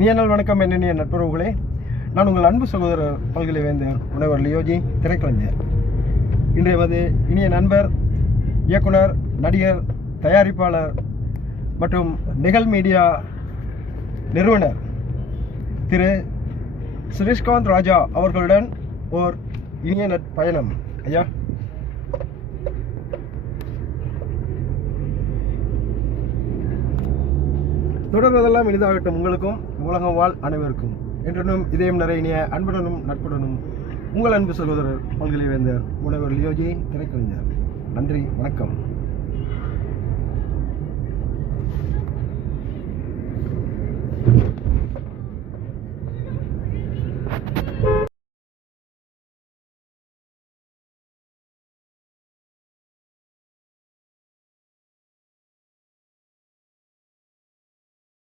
இனிய நாள் வணக்கம் என்னென்ன நட்புறவுகளே. நான் உங்கள் அன்பு சகோதரர் பல்கலை வேந்தர் முனைவர் லியோஜி திரைக்கலைஞர். இன்றைய இனிய நண்பர், இயக்குனர், நடிகர், தயாரிப்பாளர் மற்றும் நிகழ் மீடியா நிறுவனர் திரு ஸ்ரீகாந்த் ராஜா அவர்களுடன் ஓர் இனிய பயணம். ஐயா, தொடர்வதெல்லாம் எளிதாகட்டும். உங்களுக்கும் உலகம் வாழ் அனைவருக்கும் என்றும் இதயம் நிறைய இனிய அன்புடனும் நட்புடனும் உங்கள் அன்பு சகோதரர் பல்கலை வேந்தர் முனைவர் லியோஜி திரைக்கலைஞர். நன்றி, வணக்கம்.